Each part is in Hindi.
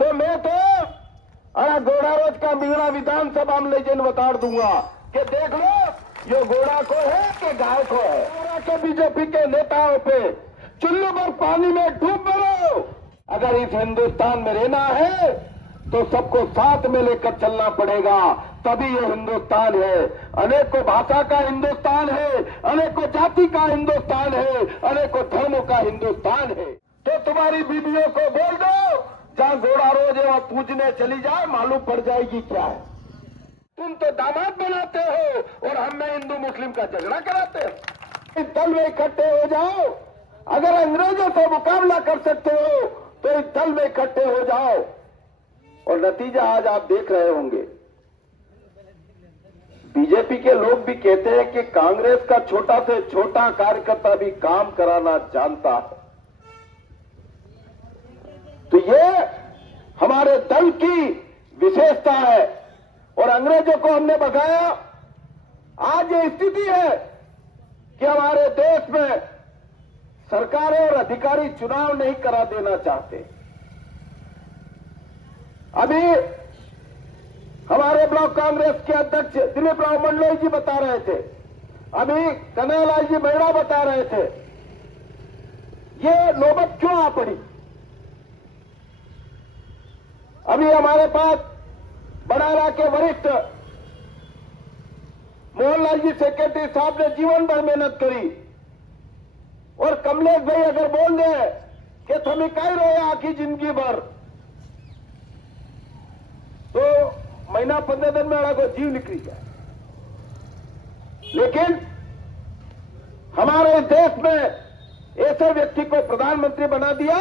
तो मैं तो अरे घोड़ा रोज का मीणा विधानसभा में ले जन बता दूंगा कि देख लो ये घोड़ा को है कि गाय को है। घोड़ा के बीजेपी के नेताओं पे चुल्लू भर पानी में डूब मरो। अगर इस हिंदुस्तान में रहना है तो सबको साथ में लेकर चलना पड़ेगा, तभी ये हिंदुस्तान है। अनेकों भाषा का हिंदुस्तान है, अनेकों जाति का हिंदुस्तान है, अनेकों धर्मों का हिंदुस्तान है। तो तुम्हारी बीबियों को बोल दो जहां घोड़ा रोज है वहां पूजने चली जाए, मालूम पड़ जाएगी क्या है। तुम तो दामाद बनाते हो और हम में हिंदू मुस्लिम का झगड़ा कराते हो। इस दल में इकट्ठे हो जाओ। अगर अंग्रेजों से मुकाबला कर सकते हो तो इस दल में इकट्ठे हो जाओ। और नतीजा आज आप देख रहे होंगे। बीजेपी के लोग भी कहते हैं कि कांग्रेस का छोटा से छोटा कार्यकर्ता भी काम कराना जानता है। तो ये हमारे दल की विशेषता है और अंग्रेजों को हमने बताया। आज ये स्थिति है कि हमारे देश में सरकारें और अधिकारी चुनाव नहीं करा देना चाहते। अभी हमारे ब्लॉक कांग्रेस के अध्यक्ष दिलीप राव मंडलोई जी बता रहे थे, अभी कन्हैयालाल जी मेहरा बता रहे थे, ये नौबत क्यों आ पड़ी। अभी हमारे पास बड़ाला के वरिष्ठ मोहनलाल जी सेक्रेटरी साहब ने जीवन भर मेहनत करी और कमलेश भाई अगर बोल दे कि थमी काई रोया आखी जिंदगी भर तो महीना 15 दिन में अड़ा को जीव निकली जाए। लेकिन हमारे देश में ऐसे व्यक्ति को प्रधानमंत्री बना दिया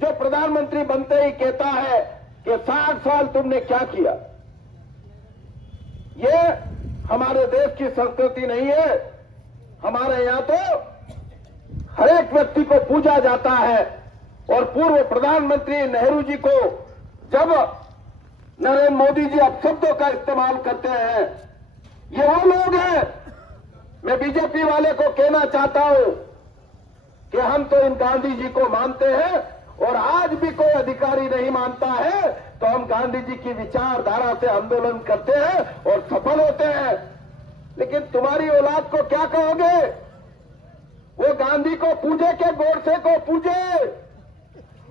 जो प्रधानमंत्री बनते ही कहता है कि 60 साल तुमने क्या किया। ये हमारे देश की संस्कृति नहीं है। हमारे यहां तो हर एक व्यक्ति को पूजा जाता है और पूर्व प्रधानमंत्री नेहरू जी को जब नरेंद्र मोदी जी अपशब्दों का इस्तेमाल करते हैं, ये वो लोग हैं। मैं बीजेपी वाले को कहना चाहता हूं कि हम तो इन गांधी जी को मानते हैं और आज भी कोई अधिकारी नहीं मानता है तो हम गांधी जी की विचारधारा से आंदोलन करते हैं और सफल होते हैं। लेकिन तुम्हारी औलाद को क्या कहोगे। वो गांधी को पूजे के गोडसे को पूजे,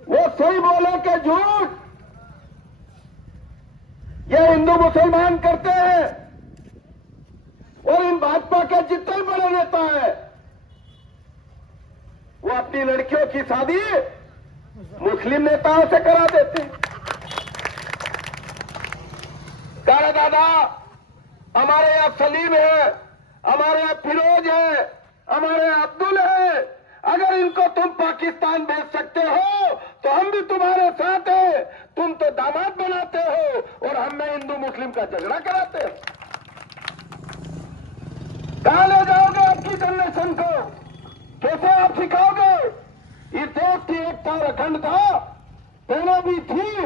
वो सही बोले के झूठ। ये हिंदू मुसलमान करते हैं और इन भाजपा के जितने बड़े नेता हैं वो अपनी लड़कियों की शादी मुस्लिम नेताओं से करा देते हैं। काला दादा, हमारे यहां सलीम है, हमारे यहां फिरोज है, हमारे यहां अब्दुल है। अगर इनको तुम पाकिस्तान भेज सकते हो तो हम भी तुम्हारे साथ हैं। तुम तो दामाद बनाते हो और हम में हिंदू मुस्लिम का झगड़ा कराते हो। कहां ले जाओगे आपकी जनरेशन को, कैसे आप सिखाओगे। इस देश की एकता और अखंडता पहले भी थी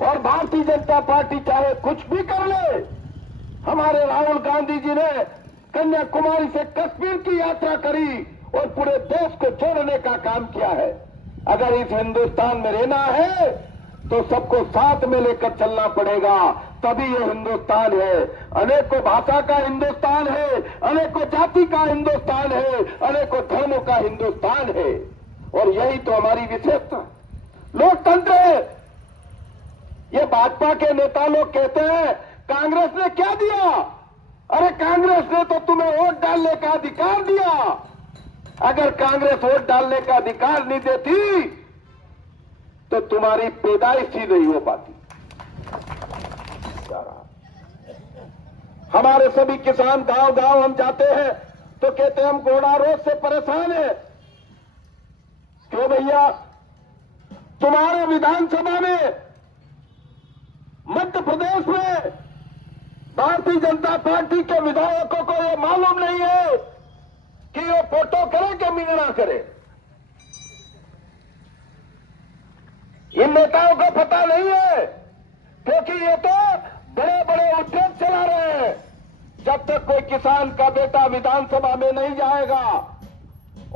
और भारतीय जनता पार्टी चाहे कुछ भी कर ले। हमारे राहुल गांधी जी ने कन्याकुमारी से कश्मीर की यात्रा करी और पूरे देश को जोड़ने का काम किया है। अगर इस हिंदुस्तान में रहना है तो सबको साथ में लेकर चलना पड़ेगा, तभी ये हिंदुस्तान है। अनेकों भाषा का हिंदुस्तान है, अनेकों जाति का हिंदुस्तान है, अनेकों धर्मों का हिंदुस्तान है और यही तो हमारी विशेषता लोकतंत्र है। ये भाजपा के नेता लोग कहते हैं कांग्रेस ने क्या दिया। अरे कांग्रेस ने तो तुम्हें वोट डालने का अधिकार दिया। अगर कांग्रेस वोट डालने का अधिकार नहीं देती तो तुम्हारी पैदाइश ही नहीं हो पाती। हमारे सभी किसान गांव गांव हम जाते हैं तो कहते हैं हम घोड़ा रोग से परेशान हैं। क्यों भैया, तुम्हारे विधानसभा में मध्य प्रदेश में भारतीय जनता पार्टी के विधायकों को यह मालूम नहीं है कि वो फोटो करे कि मिलना करे। इन नेताओं को पता नहीं है क्योंकि ये तो बड़े बड़े उद्योग चला रहे हैं। जब तक कोई किसान का बेटा विधानसभा में नहीं जाएगा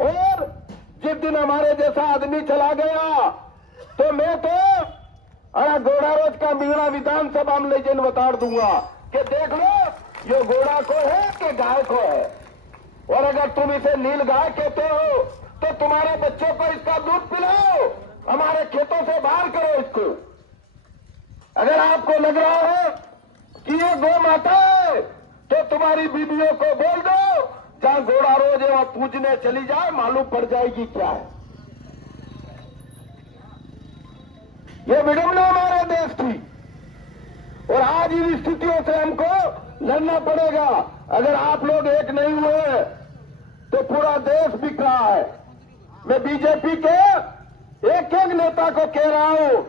और जिस दिन हमारे जैसा आदमी चला गया तो मैं तो अरे घोड़ा रोज का मीणा विधानसभा में ले जन बता दूंगा कि देख लो ये घोड़ा को है कि गाय को है। और अगर तुम इसे नील गाय कहते हो तो तुम्हारे बच्चों को इसका दूध पिलाओ, हमारे खेतों से बाहर करो इसको। अगर आपको लग रहा है कि ये गौ माता है तो तुम्हारी बीबियों को बोल दो जहां घोड़ा रोज है वहां पूजने चली जाए, मालूम पड़ जाएगी क्या है। ये विडंबना हमारे देश की और आज इन स्थितियों से हमको लड़ना पड़ेगा। अगर आप लोग एक नहीं हुए तो पूरा देश बिक रहा है। मैं बीजेपी के एक एक नेता को कह रहा हूं,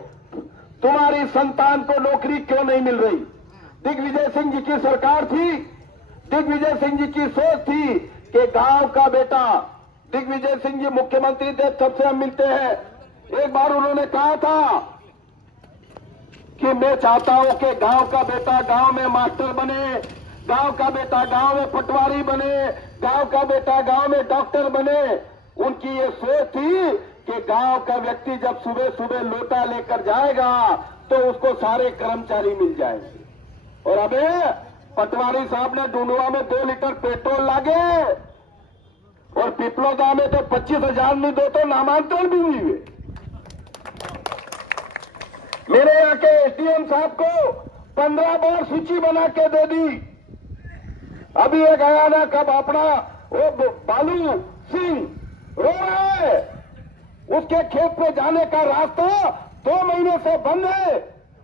तुम्हारी संतान को नौकरी क्यों नहीं मिल रही? दिग्विजय सिंह जी की सरकार थी, दिग्विजय सिंह जी की सोच थी कि गांव का बेटा, दिग्विजय सिंह जी मुख्यमंत्री थे तब से हम मिलते हैं। एक बार उन्होंने कहा था कि मैं चाहता हूं कि गांव का बेटा गांव में मास्टर बने, गांव का बेटा गांव में पटवारी बने, गांव का बेटा गांव में डॉक्टर बने। उनकी ये सोच थी कि गांव का व्यक्ति जब सुबह सुबह लोटा लेकर जाएगा तो उसको सारे कर्मचारी मिल जाएंगे। और अबे पटवारी साहब ने डूंडवा में 2 लीटर पेट्रोल लागे और पिपलोदा में तो 25,000 नहीं दो तो नामांतरण भी नहीं हुए। मेरे यहाँ के एसडीएम साहब को 15 बार सूची बना के दे दी। अभी एक आया ना कब अपना वो बालू सिंह रो रहा है, उसके खेत पे जाने का रास्ता 2 महीने से बंद है,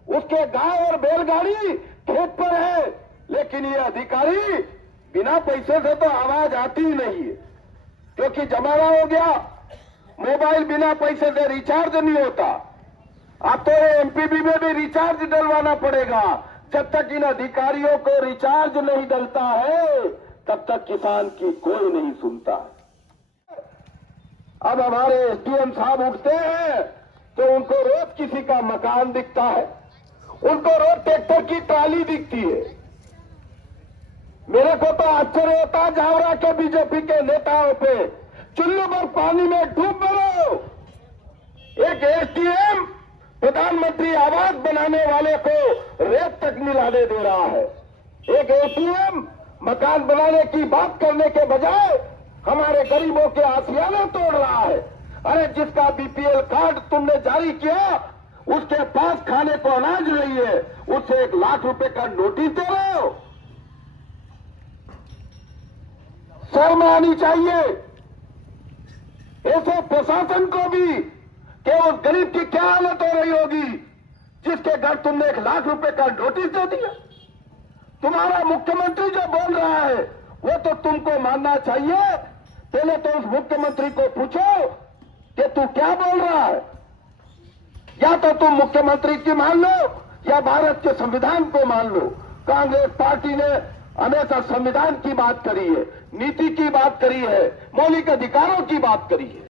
उसके गाय और बैलगाड़ी खेत पर है, लेकिन ये अधिकारी बिना पैसे से तो आवाज आती ही नहीं है क्योंकि जमाना हो गया, मोबाइल बिना पैसे से रिचार्ज नहीं होता। अब तो एमपीबी में भी रिचार्ज डलवाना पड़ेगा। जब तक इन अधिकारियों को रिचार्ज नहीं डलता है तब तक किसान की कोई नहीं सुनता। अब हमारे एसडीएम साहब उठते हैं तो उनको रोज किसी का मकान दिखता है, उनको रोज ट्रैक्टर की ट्राली दिखती है। मेरे को तो आश्चर्य होता है जावरा के बीजेपी के नेताओं पे, चुल्लू पर पानी में डूब मरो। एक एसडीएम प्रधानमंत्री आवास बनाने वाले को रेत तक मिलाने दे रहा है। एक एसडीएम मकान बनाने की बात करने के बजाय हमारे गरीबों के आसियाने तोड़ रहा है। अरे जिसका बीपीएल कार्ड तुमने जारी किया उसके पास खाने को अनाज नहीं है, उससे 1 लाख रुपए का नोटिस दे रहे हो। शर्म आनी चाहिए ऐसे प्रशासन को भी कि उस गरीब की क्या हालत हो रही होगी जिसके घर तुमने 1 लाख रुपए का नोटिस दे दिया। तुम्हारा मुख्यमंत्री जो बोल रहा है वो तो तुमको मानना चाहिए। पहले तो उस मुख्यमंत्री को पूछो कि तू क्या बोल रहा है। या तो तुम मुख्यमंत्री की मान लो या भारत के संविधान को मान लो। कांग्रेस पार्टी ने हमेशा संविधान की बात करी है, नीति की बात करी है, मौलिक अधिकारों की बात करी है।